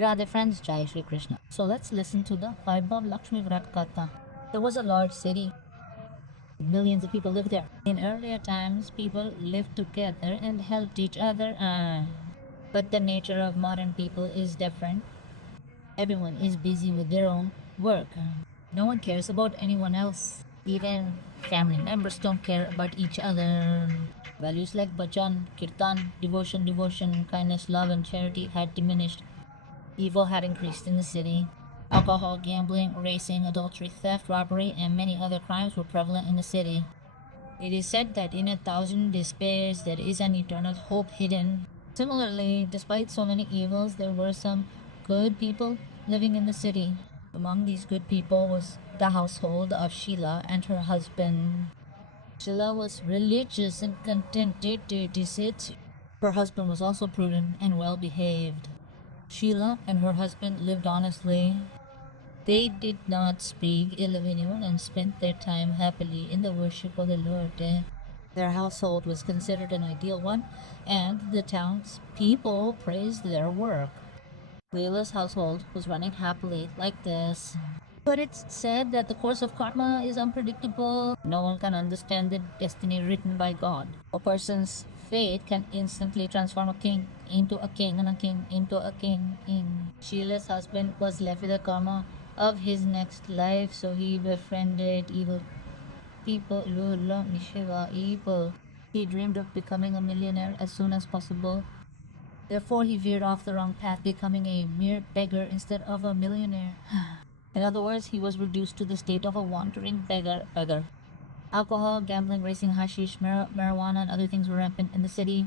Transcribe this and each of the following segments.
Radhe friends, Jai Shri Krishna. So let's listen to the Vaibhav Laxmi Vrat katha. There was a large city. Millions of people lived there. In earlier times, people lived together and helped each other. But the nature of modern people is different. Everyone is busy with their own work. No one cares about anyone else. Even family members don't care about each other. Values like bhajan, kirtan, devotion, kindness, love, and charity had diminished. Evil had increased in the city. Alcohol, gambling, racing, adultery, theft, robbery, and many other crimes were prevalent in the city. It is said that in 1,000 despairs there is an eternal hope hidden. Similarly, despite so many evils, there were some good people living in the city. Among these good people was the household of Sheila and her husband. Sheila was religious and contented to sit. Her husband was also prudent and well behaved. Sheila and her husband lived honestly. They did not speak ill of anyone and spent their time happily in the worship of the Lord. Their household was considered an ideal one, and the town's people praised their work. Leila's household was running happily like this. But it's said that the course of karma is unpredictable. No one can understand the destiny written by God. A person's fate can instantly transform a king into a king and a king into a king. Sheila's husband was left with the karma of his next life, so he befriended evil people. Evil. He dreamed of becoming a millionaire as soon as possible. Therefore, he veered off the wrong path, becoming a mere beggar instead of a millionaire. In other words, he was reduced to the state of a wandering beggar. Alcohol, gambling, racing, hashish, marijuana, and other things were rampant in the city.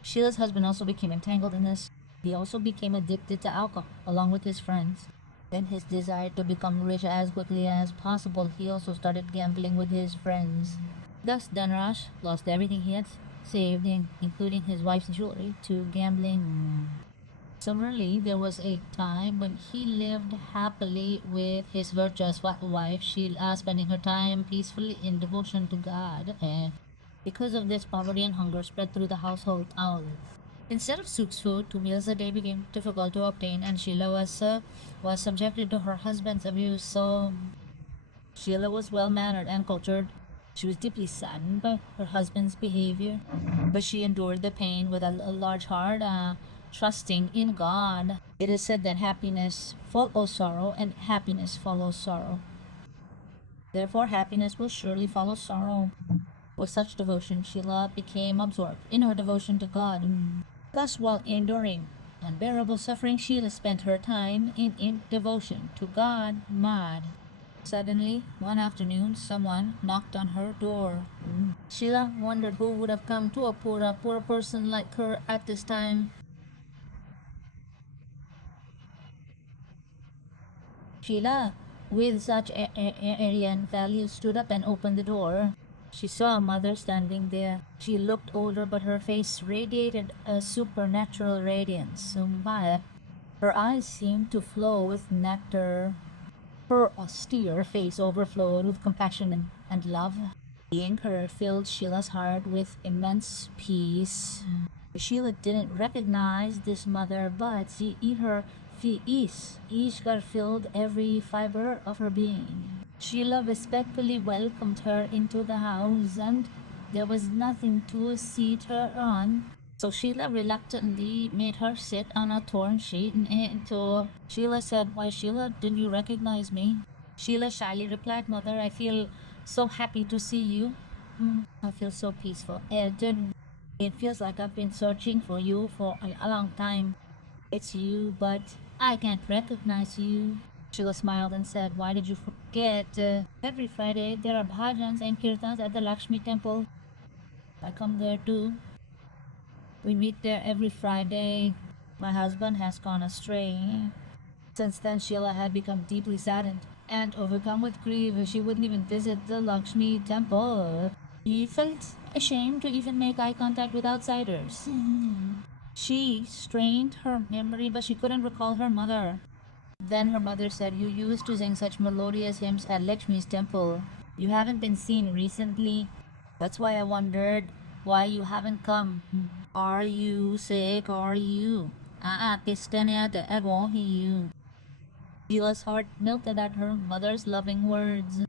Sheila's husband also became entangled in this. He also became addicted to alcohol, along with his friends. Then his desire to become rich as quickly as possible, he also started gambling with his friends. Thus, Dhanraj lost everything he had saved, including his wife's jewelry, to gambling. Similarly, there was a time when he lived happily with his virtuous wife, Sheila, spending her time peacefully in devotion to God. And because of this, poverty and hunger spread through the household. Instead of Sook's food, 2 meals a day became difficult to obtain, and Sheila was subjected to her husband's abuse. So Sheila was well mannered and cultured. She was deeply saddened by her husband's behavior, but she endured the pain with a large heart, trusting in God. It is said that happiness follows sorrow, and happiness follows sorrow. Therefore, happiness will surely follow sorrow. With such devotion, Sheila became absorbed in her devotion to God. Thus, while enduring unbearable suffering, Sheila spent her time in devotion to God. Mad. Suddenly, one afternoon, someone knocked on her door. Sheila wondered who would have come to a poor person like her at this time. Sheila, with such Aryan values, stood up and opened the door. She saw a mother standing there. She looked older, but her face radiated a supernatural radiance. Her eyes seemed to flow with nectar. Her austere face overflowed with compassion and love. Seeing her filled Sheila's heart with immense peace. Sheila didn't recognize this mother, but her Ishkar filled every fiber of her being. Sheila respectfully welcomed her into the house, and there was nothing to seat her on. So Sheila reluctantly made her sit on a torn sheet. Sheila said, "Why, Sheila, didn't you recognize me?" Sheila shyly replied, "Mother, I feel so happy to see you. I feel so peaceful. It feels like I've been searching for you for a long time. It's you, but I can't recognize you." Sheila smiled and said, "Why did you forget? Every Friday there are bhajans and kirtans at the Laxmi temple. I come there too. We meet there every Friday. My husband has gone astray." Since then, Sheila had become deeply saddened and overcome with grief. She wouldn't even visit the Lakshmi temple. She felt ashamed to even make eye contact with outsiders. She strained her memory, but she couldn't recall her mother. Then her mother said, "You used to sing such melodious hymns at Lakshmi's temple. You haven't been seen recently. That's why I wondered why you haven't come. Are you sick? Are you?" Kistenia the ego he Sheila's heart melted at her mother's loving words.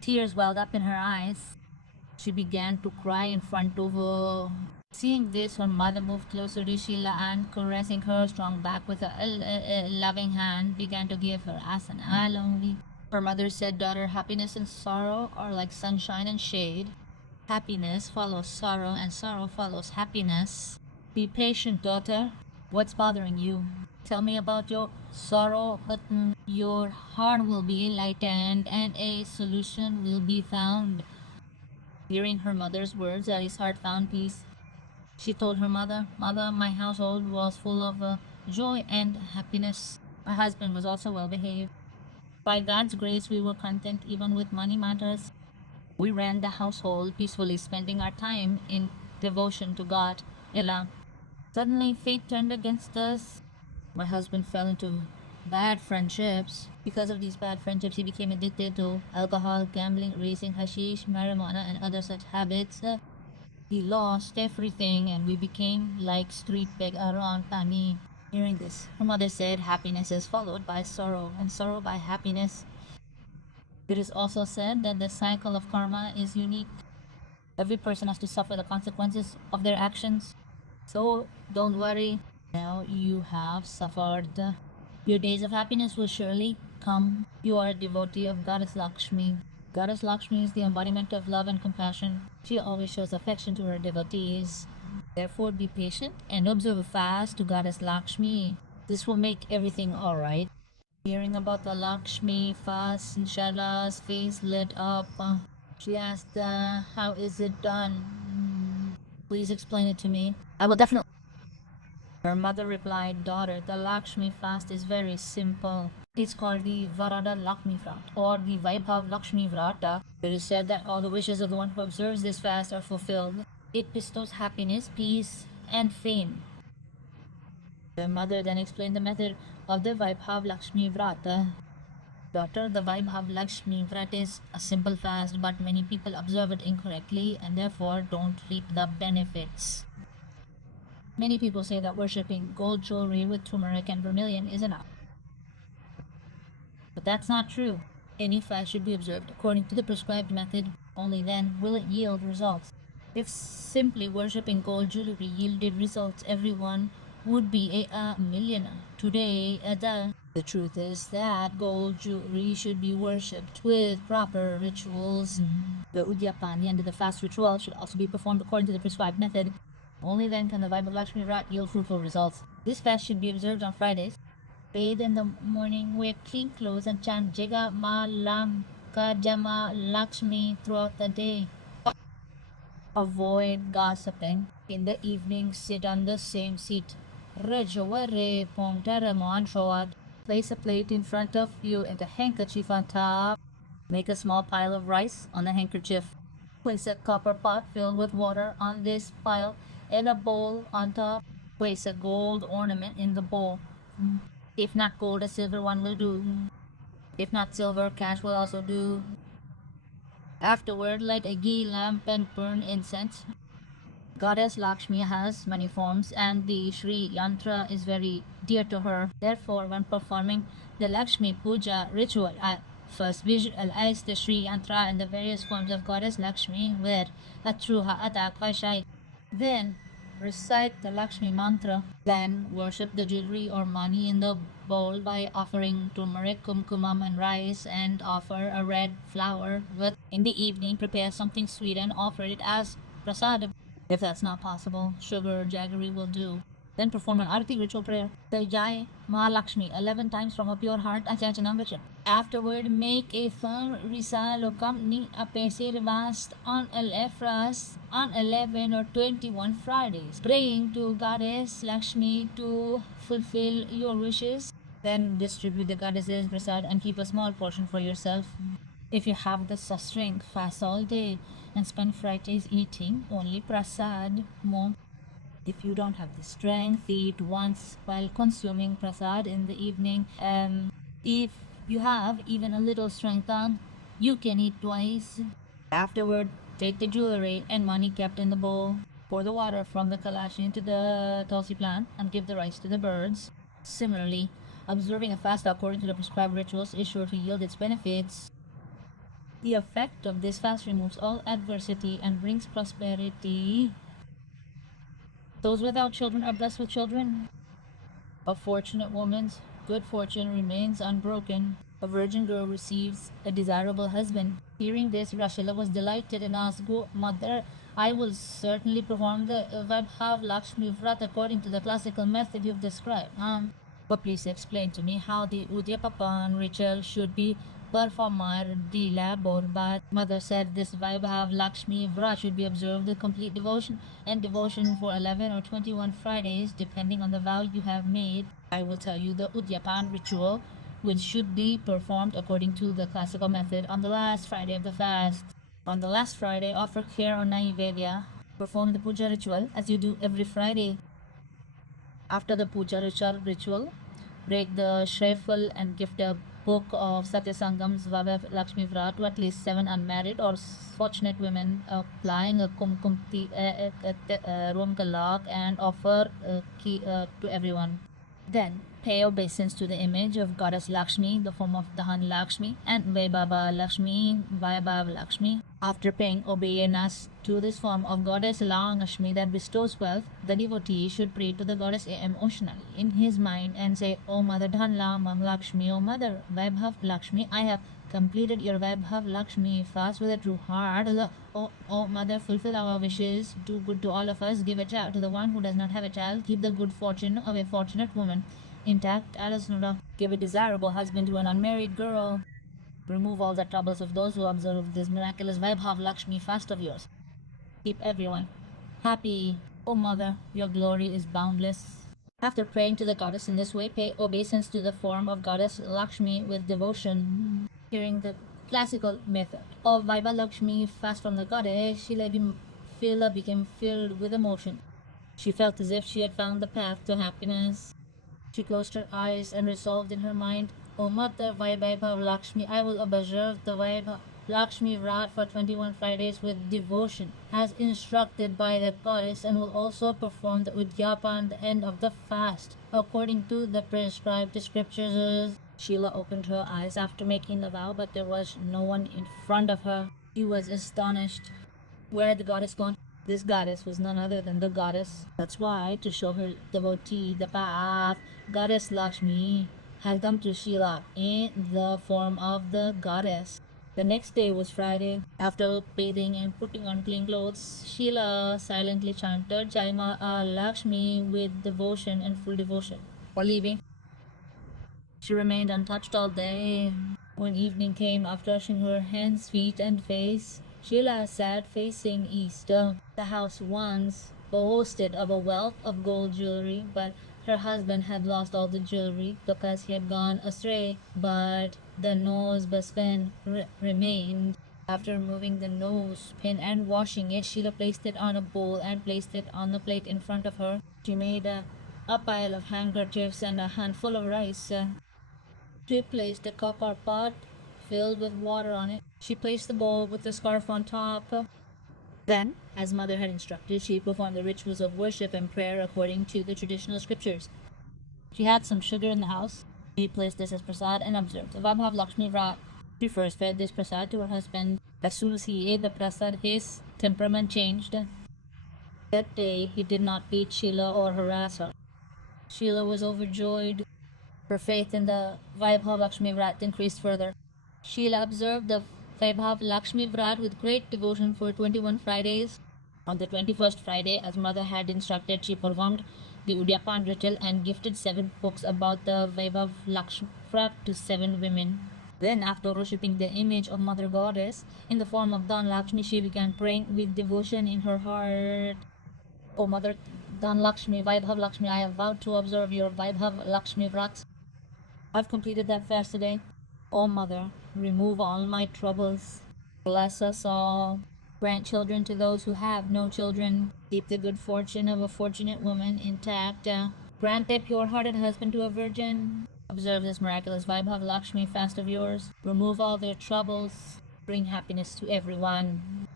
Tears welled up in her eyes. She began to cry in front of her. Seeing this, her mother moved closer to Sheila and, caressing her strong back with a loving hand, began to give her as an only. Her mother said, "Daughter, happiness and sorrow are like sunshine and shade. Happiness follows sorrow, and sorrow follows happiness. Be patient, daughter. What's bothering you? Tell me about your sorrow, but your heart will be enlightened and a solution will be found." Hearing her mother's words, Ali's heart found peace. She told her mother, "Mother, my household was full of joy and happiness. My husband was also well behaved. By God's grace, we were content even with money matters. We ran the household peacefully, spending our time in devotion to God." Ella. Suddenly, fate turned against us. My husband fell into bad friendships. Because of these bad friendships, he became addicted to alcohol, gambling, racing, hashish, marijuana, and other such habits. He lost everything, and we became like street peg around Pani. Hearing this, her mother said, "Happiness is followed by sorrow, and sorrow by happiness." It is also said that the cycle of karma is unique. Every person has to suffer the consequences of their actions. So don't worry. Now you have suffered. Your days of happiness will surely come. You are a devotee of Goddess Lakshmi. Goddess Lakshmi is the embodiment of love and compassion. She always shows affection to her devotees. Therefore, be patient and observe a fast to Goddess Lakshmi. This will make everything alright. Hearing about the Lakshmi fast, Shala's face lit up. She asked, "How is it done? Please explain it to me." "I will definitely." Her mother replied, "Daughter, the Lakshmi fast is very simple. It's called the Varada Lakshmi Vrat or the Vaibhav Lakshmi Vrata. It is said that all the wishes of the one who observes this fast are fulfilled. It bestows happiness, peace, and fame." The mother then explained the method of the Vaibhav Lakshmi Vrata. "Daughter, the Vaibhav Lakshmi Vrat is a simple fast, but many people observe it incorrectly and therefore don't reap the benefits. Many people say that worshipping gold jewelry with turmeric and vermilion is enough. But that's not true. Any fast should be observed according to the prescribed method. Only then will it yield results. If simply worshipping gold jewelry yielded results, everyone would be a millionaire. Today, the truth is that gold jewelry should be worshipped with proper rituals. The Udyapani and the fast ritual should also be performed according to the prescribed method. Only then can the Vaibhav Lakshmi Vrat yield fruitful results. This fast should be observed on Fridays. Bathe in the morning, wear clean clothes, and chant Jega Ma Lam Kajama Lakshmi throughout the day. Avoid gossiping. In the evening, sit on the same seat. Rejaware Pongtaramon Shoad. Place a plate in front of you and a handkerchief on top. Make a small pile of rice on the handkerchief. Place a copper pot filled with water on this pile and a bowl on top. Place a gold ornament in the bowl. If not gold, a silver one will do. If not silver, cash will also do. Afterward, light a ghee lamp and burn incense. Goddess Lakshmi has many forms and the Sri Yantra is very dear to her. Therefore, when performing the Lakshmi Puja ritual, first visualize the Sri Yantra and the various forms of Goddess Lakshmi with a true Ha'ata Kaishai. Then, recite the Lakshmi mantra. Then, worship the jewelry or money in the bowl by offering turmeric, kumkumam, and rice, and offer a red flower. But in the evening, prepare something sweet and offer it as prasad. If that's not possible, sugar or jaggery will do. Then perform an Arati ritual prayer. Say Jai Mahalakshmi 11 times from a pure heart. Afterward, make a firm risalokam ni apesirvast on Elefras on 11 or 21 Fridays, praying to Goddess Lakshmi to fulfill your wishes. Then distribute the goddess's prasad and keep a small portion for yourself. If you have the strength, fast all day and spend Fridays eating only prasad. If you don't have the strength, eat once while consuming prasad in the evening. If you have even a little strength on, you can eat twice. Afterward, take the jewelry and money kept in the bowl. Pour the water from the kalashi into the tulsi plant and give the rice to the birds. Similarly, observing a fast according to the prescribed rituals is sure to yield its benefits. The effect of this fast removes all adversity and brings prosperity. Those without children are blessed with children. A fortunate woman's good fortune remains unbroken. A virgin girl receives a desirable husband. Hearing this, Rashila was delighted and asked, "Go, mother, I will certainly perform the Vaibhav Lakshmi Vrat according to the classical method you've described. But please explain to me how the Udyapapan ritual should be performed. The labor, but mother said this Vaibhav Lakshmi Vrat should be observed with complete devotion and devotion for 11 or 21 Fridays, depending on the vow you have made. I will tell you the Udyapan ritual, which should be performed according to the classical method on the last Friday of the fast. On the last Friday, offer kher or naivedya. Perform the puja ritual as you do every Friday. After the puja ritual, break the shrivel and give the book of Satyasangam's Vaibhav Lakshmi Vrat to at least 7 unmarried or fortunate women, applying a kumkumti rum kalak and offer to everyone. Then pay obeisance to the image of goddess Lakshmi, the form of Dhan Lakshmi, and Vaibhav Lakshmi. After paying obeisance to this form of goddess Lakshmi that bestows wealth, the devotee should pray to the goddess emotionally in his mind and say, "O Mother Dhanla, Mam Lakshmi, O Mother Vaibhav Lakshmi, I have completed your Vaibhav Lakshmi fast with a true heart. O Mother, fulfill our wishes, do good to all of us, give a child to the one who does not have a child, keep the good fortune of a fortunate woman intact, give a desirable husband to an unmarried girl. Remove all the troubles of those who observe this miraculous Vaibhav Lakshmi fast of yours. Keep everyone happy. O Mother, your glory is boundless." After praying to the goddess in this way, pay obeisance to the form of goddess Lakshmi with devotion. Hearing the classical method of Vaibhav Lakshmi fast from the goddess, Sheila became filled with emotion. She felt as if she had found the path to happiness. She closed her eyes and resolved in her mind, "O Mother Vaibhav Lakshmi, I will observe the Vaibhav Lakshmi Vrat for 21 Fridays with devotion, as instructed by the goddess, and will also perform the Udyapan at the end of the fast, according to the prescribed scriptures." Sheila opened her eyes after making the vow, but there was no one in front of her. She was astonished. Where had the goddess gone? This goddess was none other than the goddess. That's why, to show her devotee the path, goddess Lakshmi had come to Sheila in the form of the goddess. The next day was Friday. After bathing and putting on clean clothes, Sheila silently chanted Jai Ma Lakshmi with devotion and full devotion. While leaving, she remained untouched all day. When evening came, after washing her hands, feet, and face, Sheila sat facing east. The house once boasted of a wealth of gold jewelry, but her husband had lost all the jewelry because he had gone astray. But the nose pin remained. After removing the nose pin and washing it, Sheila placed it on a bowl and placed it on the plate in front of her. She made a pile of handkerchiefs and a handful of rice. She placed a copper pot filled with water on it. She placed the bowl with the scarf on top. Then, as mother had instructed, she performed the rituals of worship and prayer according to the traditional scriptures. She had some sugar in the house. She placed this as prasad and observed the Vaibhav Lakshmi Vrat. She first fed this prasad to her husband. As soon as he ate the prasad, his temperament changed. That day, he did not beat Sheila or harass her. Sheila was overjoyed. Her faith in the Vaibhav Lakshmi Vrat increased further. Sheila observed the Vaibhav Lakshmi Vrat with great devotion for 21 Fridays. On the 21st Friday, as mother had instructed, she performed the Udyapan ritual and gifted 7 books about the Vaibhav Lakshmi Vrat to 7 women. Then, after worshipping the image of Mother Goddess in the form of Dhan Lakshmi, she began praying with devotion in her heart. "O Mother Dhan Lakshmi, Vaibhav Lakshmi, I have vowed to observe your Vaibhav Lakshmi Vrat. I've completed that fast today. O Mother, remove all my troubles. Bless us all. Grant children to those who have no children. Keep the good fortune of a fortunate woman intact. Grant a pure-hearted husband to a virgin. Observe this miraculous Vaibhav Lakshmi fast of yours. Remove all their troubles. Bring happiness to everyone.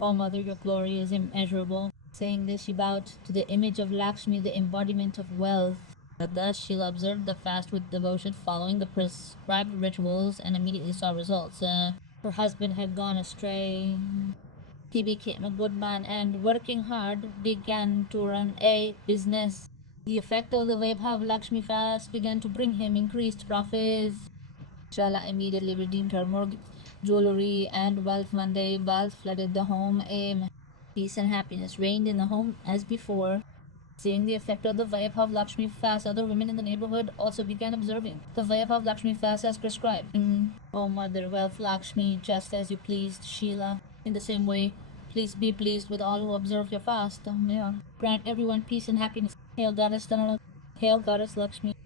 O Mother, your glory is immeasurable. Saying this, she bowed to the image of Lakshmi, the embodiment of wealth. Thus, Sheila observed the fast with devotion, following the prescribed rituals, and immediately saw results. Her husband had gone astray. He became a good man and, working hard, began to run a business. The effect of the vaibhav Lakshmi fast began to bring him increased profits. Shala immediately redeemed her mortgage, jewelry, and wealth. One day, wealth flooded the home. Peace and happiness reigned in the home as before. Seeing the effect of the Vaibhav Lakshmi fast, other women in the neighborhood also began observing the Vaibhav Lakshmi fast as prescribed. O Mother Wealth Lakshmi, just as you pleased Sheila, in the same way, please be pleased with all who observe your fast. Grant everyone peace and happiness. Hail Goddess Lakshmi.